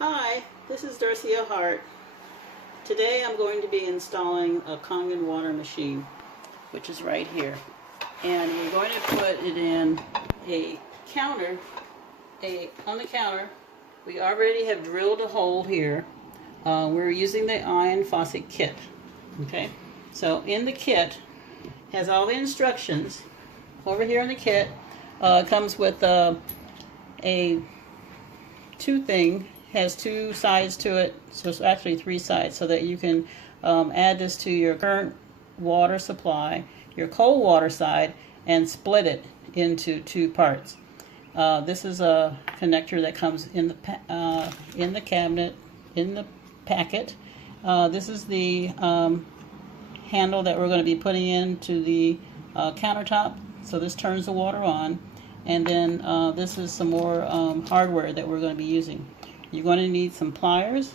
Hi, this is Dorothea Hart. Today I'm going to be installing a Kangen water machine, which is right here. And we're going to put it in a counter, on the counter. We already have drilled a hole here. We're using the iron Faucet kit. Okay, so in the kit has all the instructions. Over here in the kit comes with a has two sides to it, so it's actually three sides, so that you can add this to your current water supply, your cold water side, and split it into two parts. This is a connector that comes in the cabinet, in the packet. This is the handle that we're going to be putting into the countertop, so this turns the water on. And then this is some more hardware that we're going to be using. You're going to need some pliers,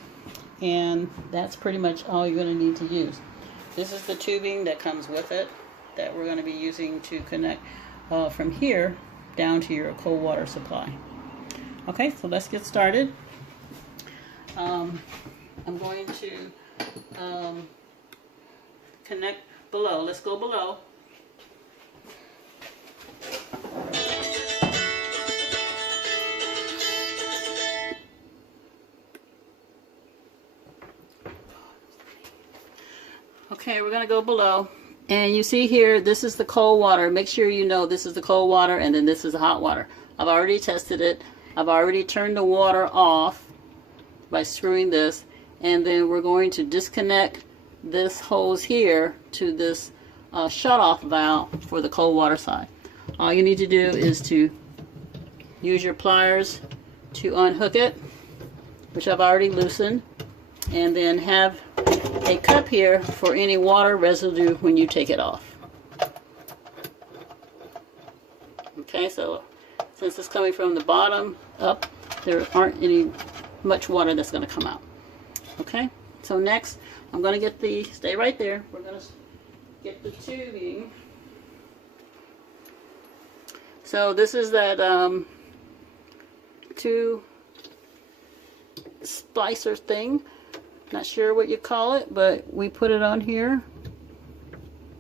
and that's pretty much all you're going to need to use. This is the tubing that comes with it that we're going to be using to connect from here down to your cold water supply. Okay, so let's get started. I'm going to connect below. Let's go below. Okay, we're going to go below, and you see here, this is the cold water. Make sure you know this is the cold water, and then this is the hot water. I've already tested it. I've already turned the water off by screwing this, and then we're going to disconnect this hose here to this shut-off valve for the cold water side. All you need to do is to use your pliers to unhook it, which I've already loosened, and then have a cup here for any water residue when you take it off. Okay, so since it's coming from the bottom up, there aren't any much water that's going to come out. Okay, so next I'm going to get the, stay right there, we're going to get the tubing. So this is that two splicer thing. Not sure what you call it, but we put it on here.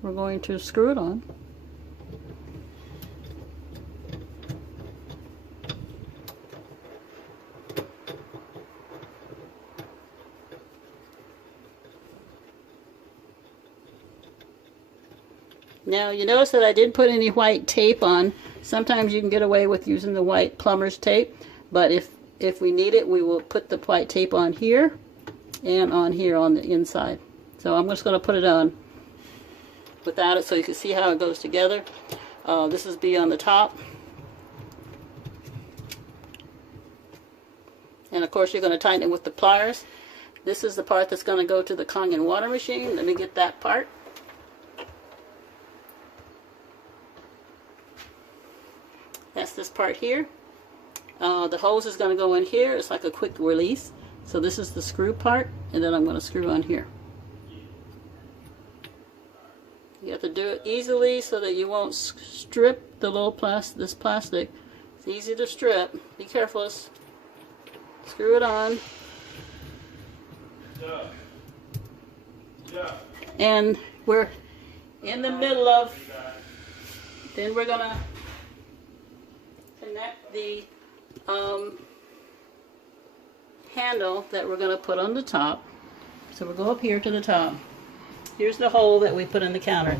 We're going to screw it on. Now you notice that I didn't put any white tape on. Sometimes you can get away with using the white plumber's tape, but if we need it, we will put the white tape on here and on here on the inside. So I'm just going to put it on without it so you can see how it goes together. This is B on the top. And of course you're going to tighten it with the pliers. This is the part that's going to go to the Kangen water machine. Let me get that part. That's this part here. The hose is going to go in here. It's like a quick release. So this is the screw part, and then I'm going to screw on here. You have to do it easily so that you won't strip the little this plastic. It's easy to strip. Be careful. Screw it on. And we're in the middle of, then we're going to connect the handle that we're going to put on the top. So we'll go up here to the top. Here's the hole that we put in the counter.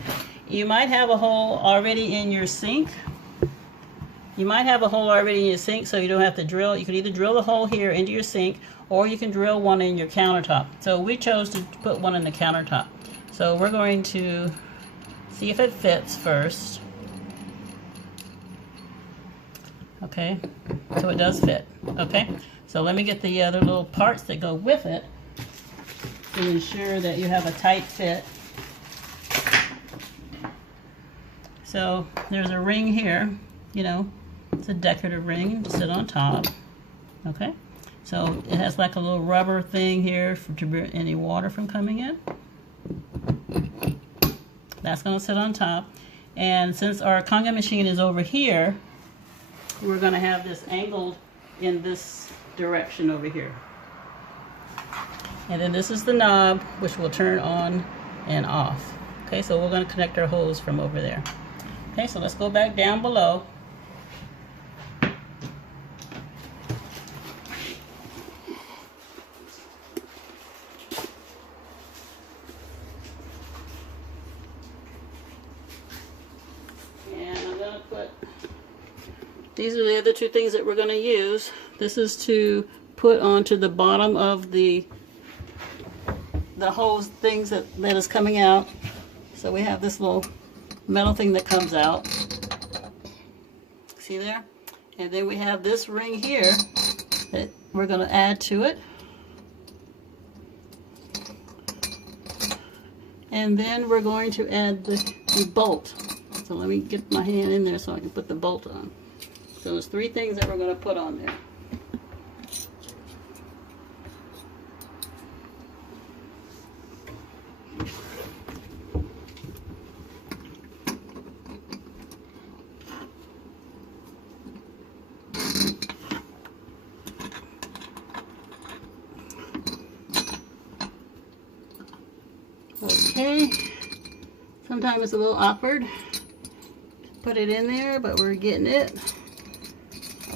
You might have a hole already in your sink. You might have a hole already in your sink, so you don't have to drill. You can either drill the hole here into your sink, or you can drill one in your countertop. So we chose to put one in the countertop. So we're going to see if it fits first. Okay, so it does fit. Okay, so let me get the other little parts that go with it to ensure that you have a tight fit. So there's a ring here, you know, it's a decorative ring to sit on top. Okay, so it has like a little rubber thing here to prevent any water from coming in. That's going to sit on top. And since our Kangen machine is over here, we're going to have this angled in this direction over here. And then this is the knob, which will turn on and off. Okay, so we're going to connect our hose from over there. Okay, so let's go back down below. And I'm going to put, these are the other two things that we're going to use. This is to put onto the bottom of the hose things that is coming out. So we have this little metal thing that comes out. See there? And then we have this ring here that we're going to add to it. And then we're going to add the bolt. So let me get my hand in there so I can put the bolt on. So there's three things that we're going to put on there. Okay, sometimes it's a little awkward to put it in there, but we're getting it.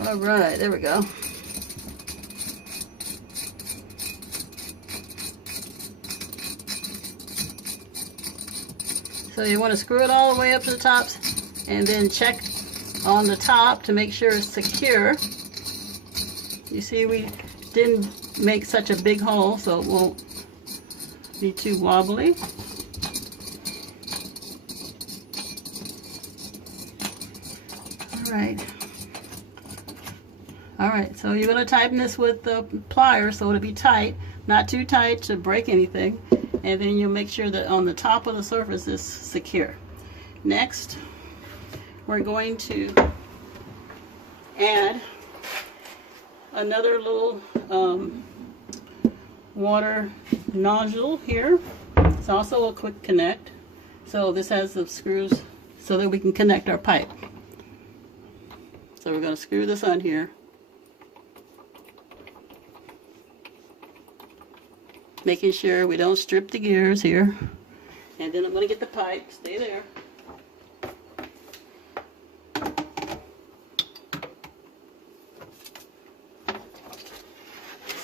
All right, there we go. So you want to screw it all the way up to the tops and then check on the top to make sure it's secure. You see, we didn't make such a big hole, so it won't be too wobbly. All right, so you're going to tighten this with the pliers so it'll be tight, not too tight to break anything, and then you'll make sure that on the top of the surface is secure. Next, we're going to add another little water nozzle here. It's also a quick connect. So this has the screws so that we can connect our pipe. So we're going to screw this on here. Making sure we don't strip the gears here. And then I'm going to get the pipe. Stay there.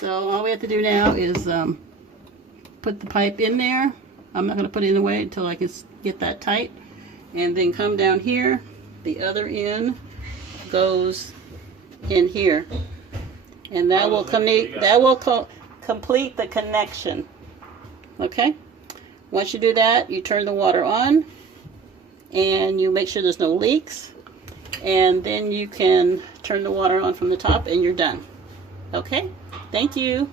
So all we have to do now is put the pipe in there. I'm not going to put it in the way until I can get that tight. And then come down here. The other end goes in here. And that will complete the connection. Okay? Once you do that, you turn the water on and you make sure there's no leaks. And then you can turn the water on from the top and you're done. Okay? Thank you.